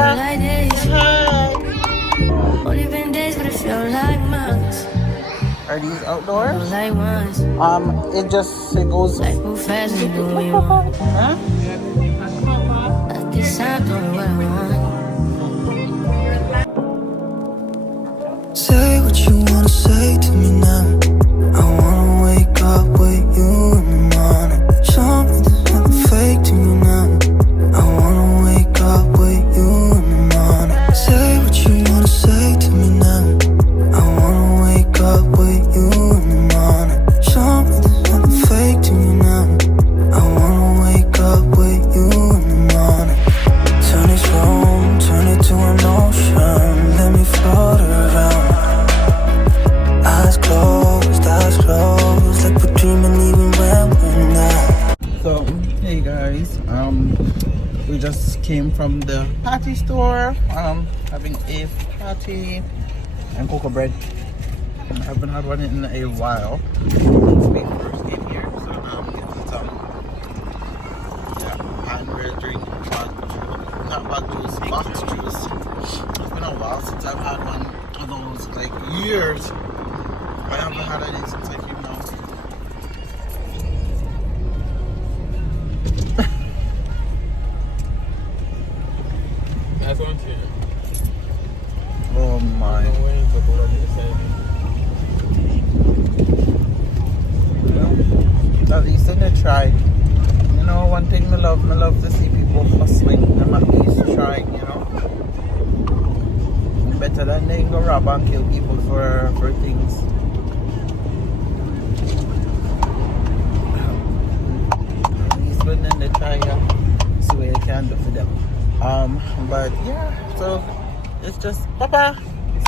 like this. Hi. Only been days, but it feel like months. Are these outdoors? Like once. It goes. Like move fast and do what you want. Huh? At this time, doing what I want. Say what you wanna say to me now. I wanna wake up with you in the morning. Show me there's nothing fake to you now. I wanna wake up with you in the morning. Say what you wanna say to me now. I wanna wake up with you in the morning. Show me there's nothing fake to you now. I wanna wake up with you in the morning. Turn this room, turn it to an ocean. Let me float around. Eyes closed, like we're dreaming even when we're not. So, hey guys, we just came from the patty store, having a patty and cocoa bread. I haven't had one in a while since we first came here, so now I'm getting some, and we're drinking not bag juice, box juice. It's been a while since I've had one of those, like years. I haven't had any since I came now. That's what I'm saying. Oh my. Well, at least they tried. You know, one thing I love to see people hustling. Them at least trying, you know. Better than they go rob and kill people for things. At least when then they try, see what they can do for them. But yeah, so it's just Papa,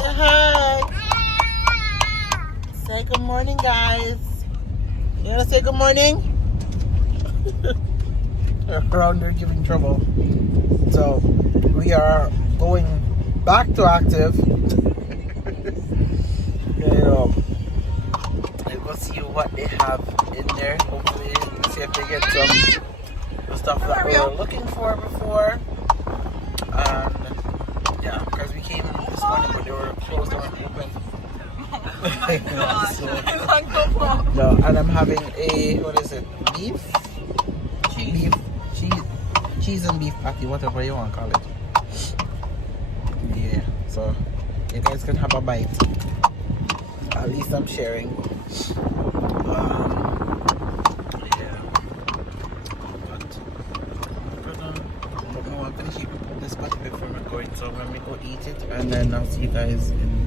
say hi. Say good morning, guys. You wanna say good morning? Around there giving trouble. So we are going back to Active. Let's go see what they have in there. Hopefully, see if they get some the stuff that we were looking for before. And yeah, because we came this morning, but they were closed or open. No, and I'm having a beef, cheese and beef patty, whatever you want to call it. Yeah, so you guys can have a bite. At least I'm sharing. Yeah, but I'm gonna finish this patty before we're going. So when we go eat it, and then I'll see you guys in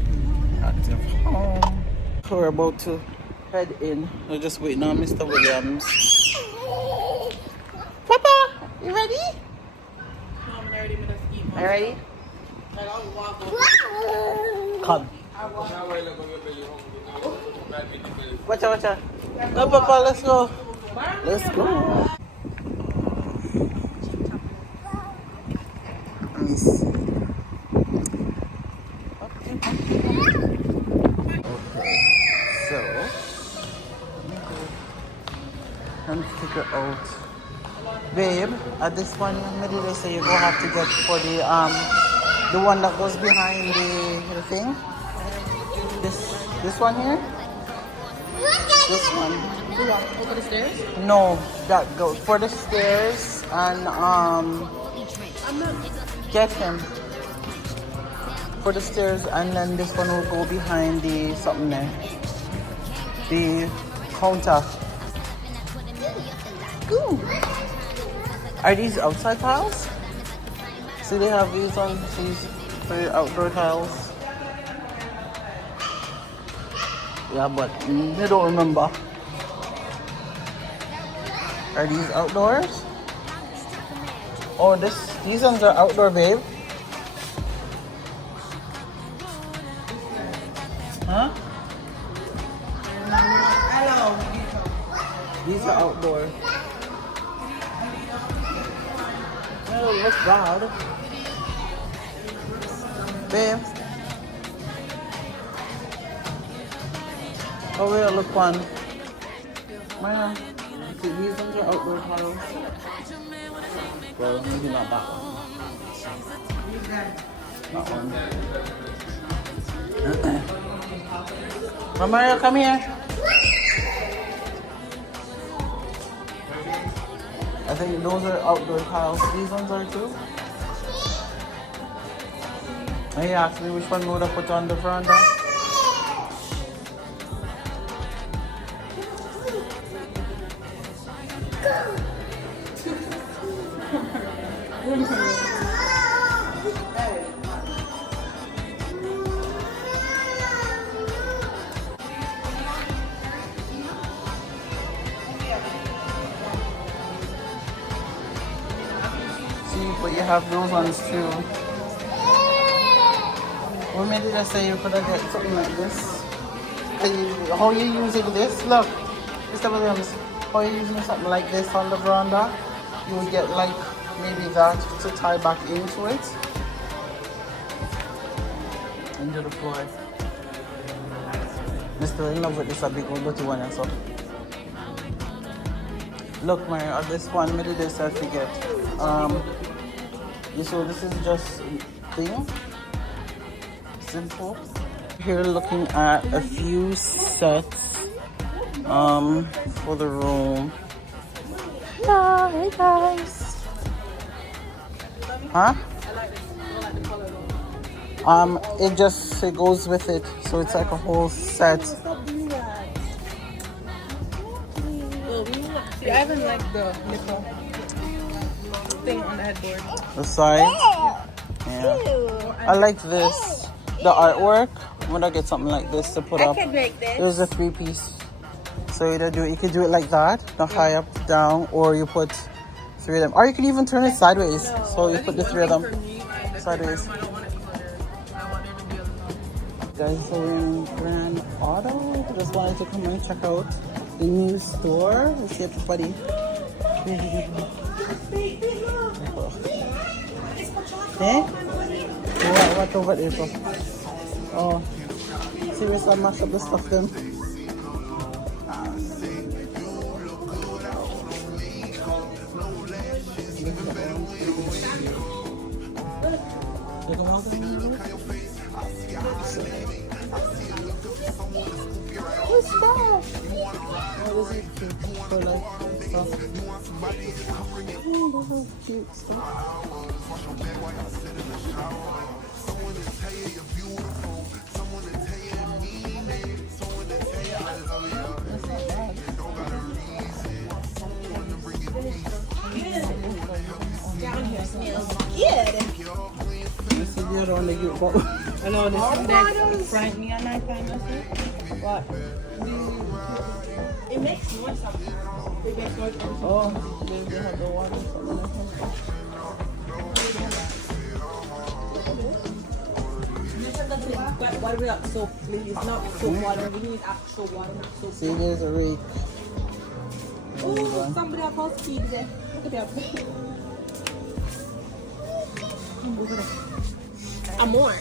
Active Home. We're about to head in. We're just waiting on Mr. Williams. Papa, you ready? I'm ready. Are you ready? Come. Watch out. No, Papa, let's go. Let's go. Let me see. Okay, so let me figure out. Babe, at this one, maybe they say you go have to get for the one that goes behind the thing. This one here. This one. Over the stairs? No, that goes for the stairs and get him for the stairs, and then this one will go behind the something there, the counter. Ooh. Are these outside tiles? See, they have these on these for the outdoor tiles. Yeah, but I don't remember. Are these outdoors? Oh, these ones are outdoor, babe. Huh? Hello. These are outdoor. Oh, looks bad. Babe. Oh, wait, look one. Maya. See, these ones are outdoor tiles. Well, maybe not that one. That one. Mama, come here. I think those are outdoor tiles. These ones are too. He asked me which one would I put on the veranda. See, but you have those ones too. What made it I say you could have get something like this? How you using this? Look, Mr. Williams, how you using something like this on the veranda? You would get like maybe that to tie back into it. Into the floor. Mr. in love with this a big old dirty one and so. Look, Mary, this one, maybe this I forget. So this is just thing. Simple. Here looking at a few sets for the room. Yeah, hey guys. Huh? It goes with it, so it's like a whole set. See, I even like the nipple thing on the headboard. The side. Yeah. I like this. The artwork. I'm gonna get something like this to put up. I could make this. There's a 3-piece. So you can do it like that, the high up, down, or you put 3 of them. Or you can even turn it sideways. So you put the 3 of them sideways. Guys, so we're in Grand Auto. Just wanted to come and check out the new store. Let's see everybody. Eh? What over there? Oh, seriously, I mash up the stuff then. What's that? Oh, this is cute. So like stuff. Oh, this is cute stuff. Down here smells good. I know this one that frightened me at night time. What? It makes noise sometimes. It makes noise. Oh, they have the water. But what we got soap? It's not soap water. We need actual water, not soap. See, there's a rake. Oh, somebody else has feed there. Look at that. I'm more.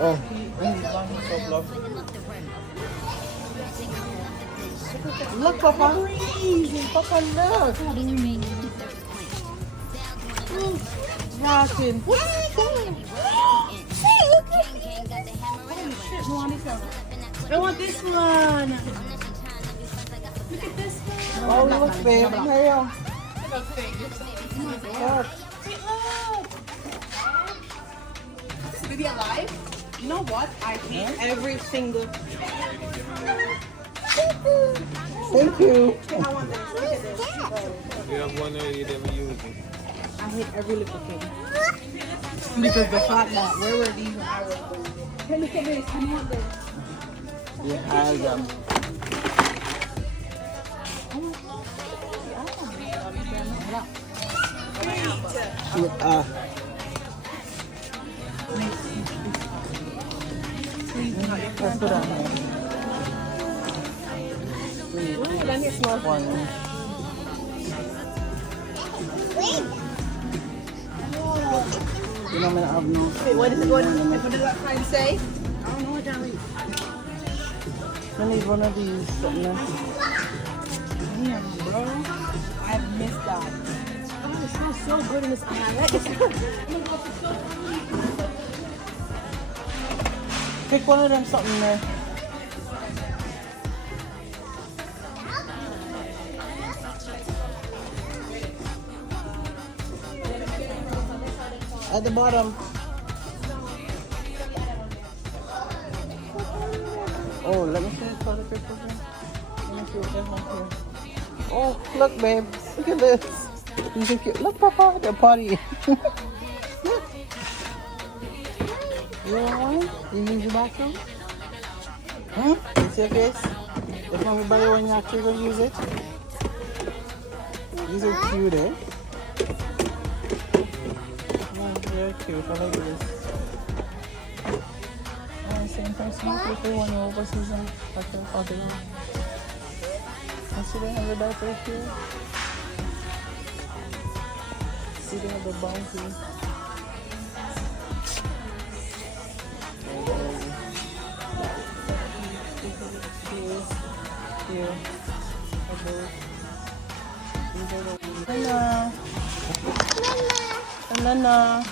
Oh, look, Papa. Papa, look. Rockin'. I want this one. Look at this one. Oh, look, babe. Here. Look. Is baby alive? You know what? I hate every single. Thank you. I want this. Look at this. You have one that you never use. I hate every little thing. Because the fact that where were these when I was born? Hey, look at this. I want this. You have them. Let's put on here. One. You know me, I have no. Wait, what is it? What does that sign say? I don't know what that means. I need one of these. Something else. Damn, bro. I've missed that. smells so good in this car. Pick one of them something there. At the bottom. Oh, let me see the toilet paper here. Let me see what they have here. Oh, look, babe. Look at this. These are cute. Look, Papa. They're potty. Look. You want one? You use the bathroom? Huh? You see your face? If mommy buy one, you're actually going to use it? These are cute, eh? Yeah, they're cute. I like this. Same person if they want you overseas and like the other one. And see they have the diaper here. See they have the bounty. Here. Nana. Nana.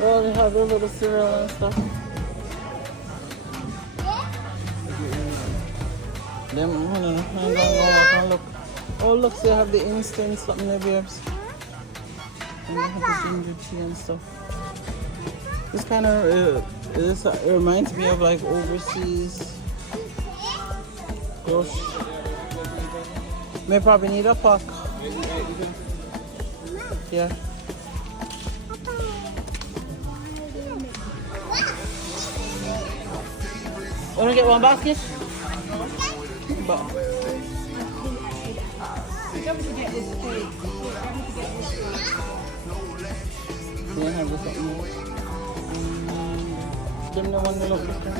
Oh, they have their little cereal and stuff. Them, hold on, hang on, look. Oh, look, they have the instant something there, babes. And they have the ginger tea and stuff. This kind of, it reminds me of like overseas. Gosh. May probably need a pack. Yeah. Want to get one basket? But they have this something more. Them the one that look different.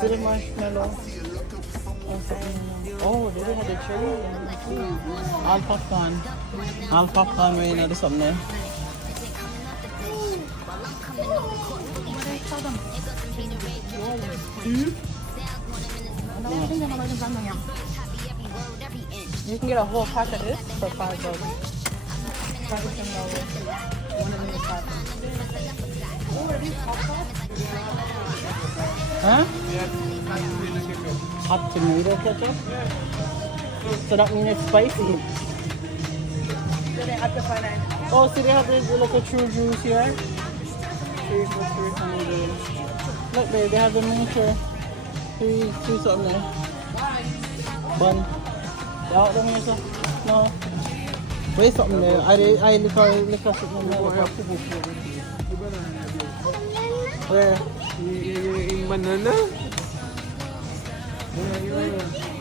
See the marshmallow. Oh, they had the cherry. All popcorn. All popcorn right now, there's something there. You can get a whole pack of this for $5. Huh? Hot tomato ketchup? So that means it's spicy. Oh, so they have this little true juice here. Look, babe, they have the miniature. Three something there. Bun. They out them here, so? No. Wait something there. I look at something there. Where? In banana?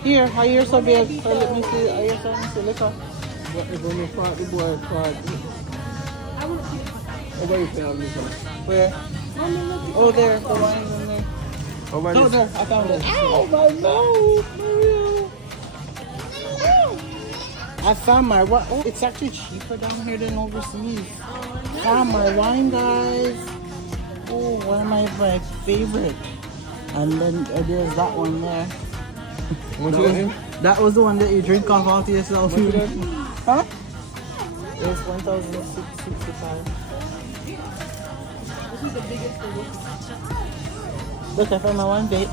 Here, I hear some babe. Let me see. I hear some. Look up. What if on the front, the boy tried? Oh, where you found this one? Where? Oh, there. The wine's in there. Oh, where No, this? there. I found it. Ow, my nose. I found my wine. Oh, it's actually cheaper down here than overseas. Found my wine, guys. Oh, one of my favorite. And then there's that one there. That was the one that you drink off all to yourself. Huh? It's 1,665. This is the biggest they look. Look, I found my one date.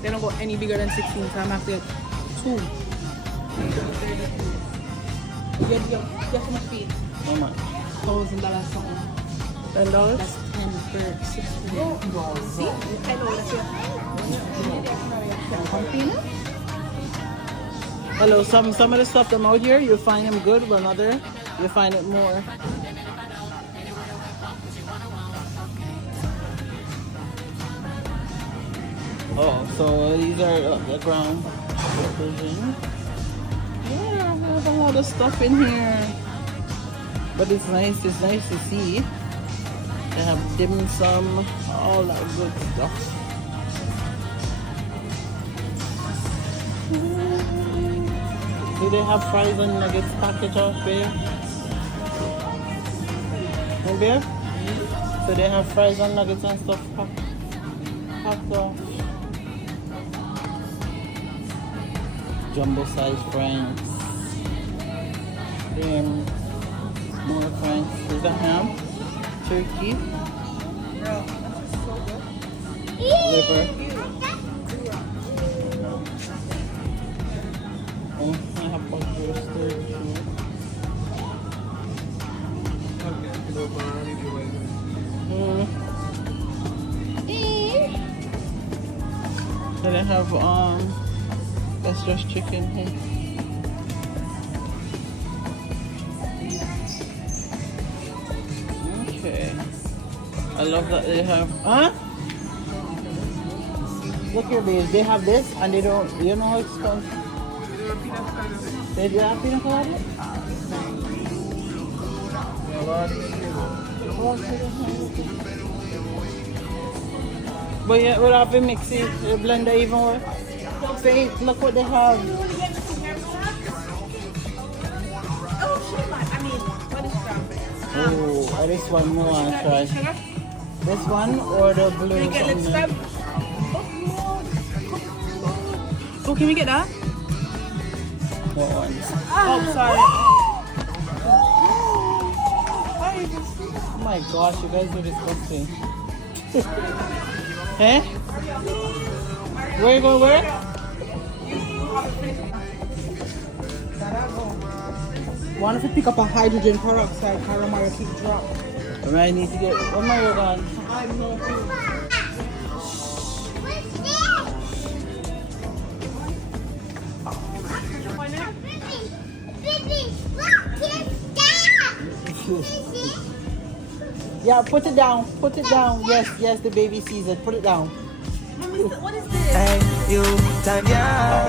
They don't go any bigger than 16, so I'm have to get 2. Get how much feet? How much? $1,000 something. $10? That's 10 for 16. See? I know that's it. Hello, some of the stuff them out here, you find them good, but another, you find it more. Oh, so these are the ground version. Yeah, there's a lot of stuff in here. But it's nice to see. They have dim sum, all that good stuff. Do they have fries and nuggets package off there? Maybe? So they have fries and nuggets and stuff packed. hot dog. Jumbo size franks. Cream. More franks. Is that ham? Turkey. Liver. Oh, I have pork roasted too. Then I have that's just chicken here. Okay. I love that they have look here babes, they have this and they don't, you know how it's called? They do have peanut colada? But yeah, we'll have to mix it, the blender even work. Say, look what they have. Oh, this one I want to try. This one or the blue? Oh, can we get that? What one? Oh, sorry. Oh my gosh, you guys are disgusting. Hey? Where you going, where? Want to pick up a hydrogen peroxide caramel keep drop. I need to get, where am I going? I know. Yeah, put it down. Put it down. Yes, yes, the baby sees it. Put it down. What is this? Hey, you, Tanya.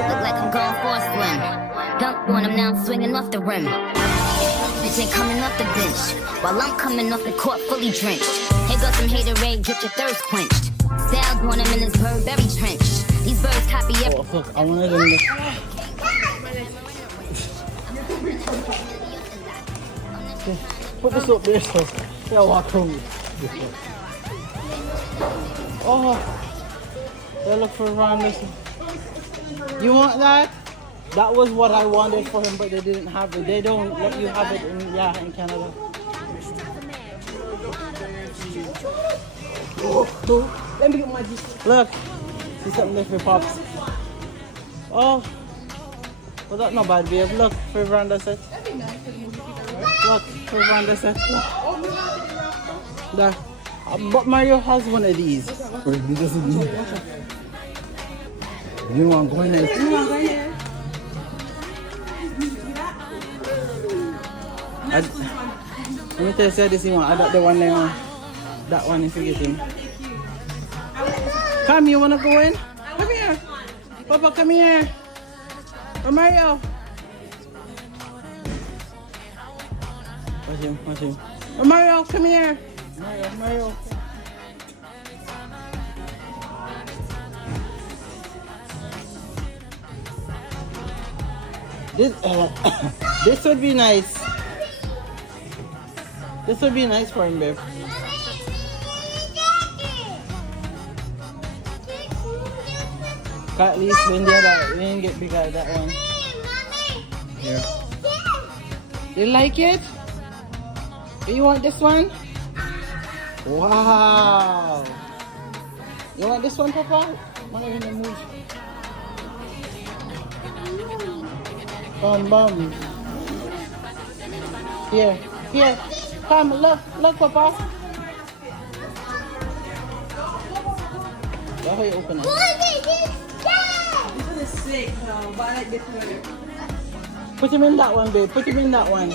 Look like I'm going for a swim. Dunk on him now, I'm swinging off the rim. Bitch ain't coming off the bench, while I'm coming off the court fully drenched. Here goes some haterade, get your thirst quenched. Style on him in this Burberry trench. These birds copy every. Oh, look, I wanted to put this up there so they'll walk home. Oh, they look for Ronda's. You want that? That was what I wanted for him, but they didn't have it. They don't let you have it in Canada. Let me get my juice. Look, see something there for Pops. Oh, well that's not bad, babe. Look, for Rhonda set. Look, for Rhonda set. There. But Mario has one of these. He doesn't need it. You want to go in there? You want to go here? Let me tell you this one. I got the one there. That one if you get him. Come, you wanna go in? Come here. Papa, come here. Oh, Mario. Watch him, watch him. Oh, Mario, come here. Mario. This would be nice. This would be nice for him, babe. At least when they didn't get bigger at that one. Here. You like it? You want this one? Wow. You want this one, Papa? I'm not gonna move. Bum. Here. Come, look, Papa. That's how you open it. This is sick, but I like this better. Put him in that one, babe. Put him in that one.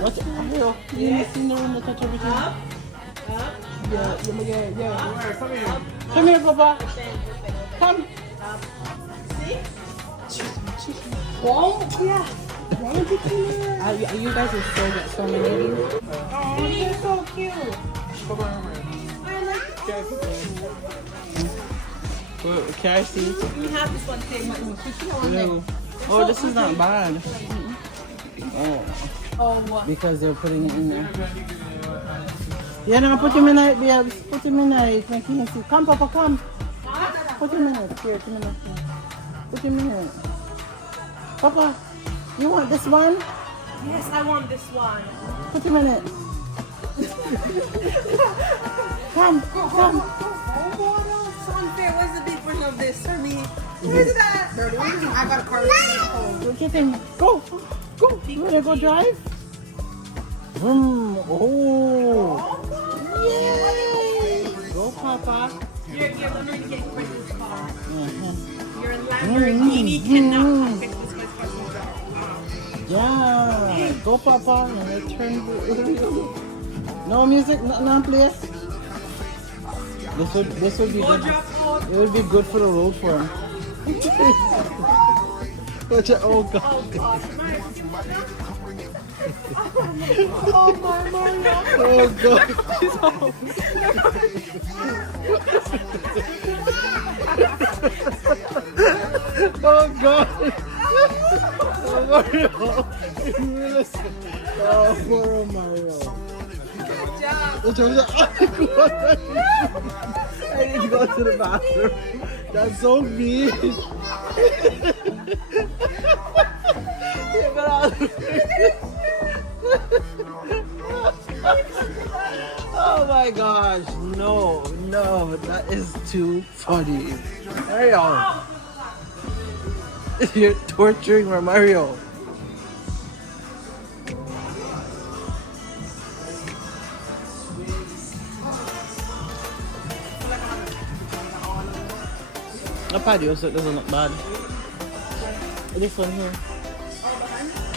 What's it? Oh, you need to see the room to touch everything. Up. Yeah. Come here, Papa. Come. See? Whoa, yeah. You guys are so get so many of these. Oh, you're so cute. I like Can I see? it. We have this one thing. No. Oh, this is not bad. Oh, Oh, what? because they're putting it in there. Yeah, now put him in it, babes. Put him in it. Make him see. Come, Papa, come. Put him in it. Here, come in it. Put him in it. Papa, you want this one? Yes, I want this one. Put him in it. Come, come. Oh, no, it's unfair. What's the difference of this for me? Where's that? The only reason I got a car is Go get him. Go. Go. You want to go drive? Oh. Yay. Go, Papa. You're literally getting rid of this car. You're a Lamborghini cannot fix this guy's customer. Yeah. Go, Papa. And return. No music, no place. This would be good. It would be good for the road for him. Oh God. Oh my Mario. Oh God. Oh God. Oh Mario. Oh poor Mario. Good job. I didn't go to the bathroom. That's so mean. Oh my gosh, no, that is too funny. Mario, you're torturing my Mario. The patio, so it doesn't look bad. This one here.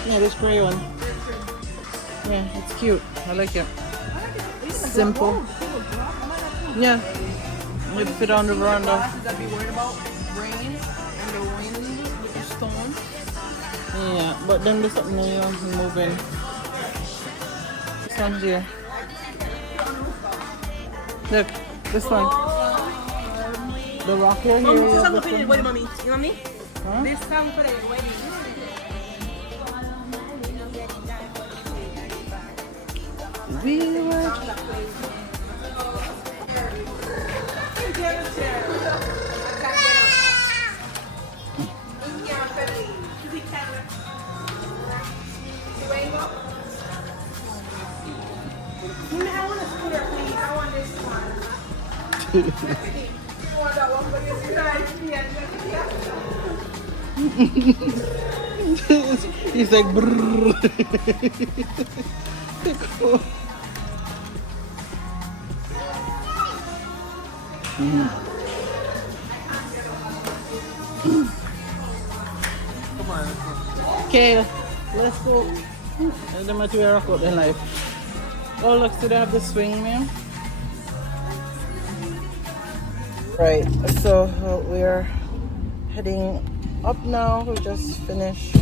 Yeah, this gray one. Yeah, it's cute. I like it. Simple. Yeah. You fit on the veranda. That be worried about rain and the rain with the stone. Yeah, but then there's something new moving. This one here. Look, this one. The rock here. Mom, Here, this yeah, song this for the one. wedding, mommy. You know me? Huh? This song for the wedding. We were. I want a scooter, please. I want this one. You want that one, but it's nice. He's like brrrr. Okay, let's go. And the material code in life. Oh look, so they have the swing, man. Right, so we're heading up now. We just finished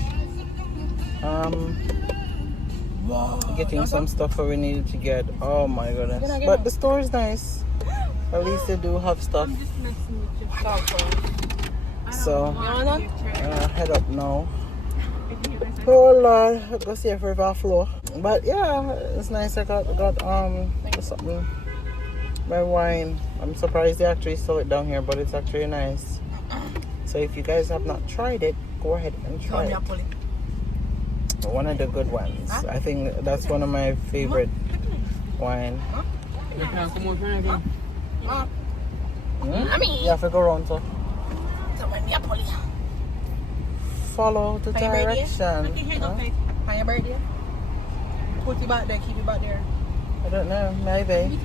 getting some stuff that we needed to get. Oh my goodness. But the store is nice. At least they do have stuff. So head up now. Oh Lord, go see if river flow. But yeah, it's nice. I got something. My wine. I'm surprised they actually sell it down here, but it's actually nice. So if you guys have not tried it, go ahead and try it. One of the good ones. I think that's one of my favorite wine. You have to go around, so follow the direction. On your birthday? Put it back there, keep it back there. I don't know, maybe.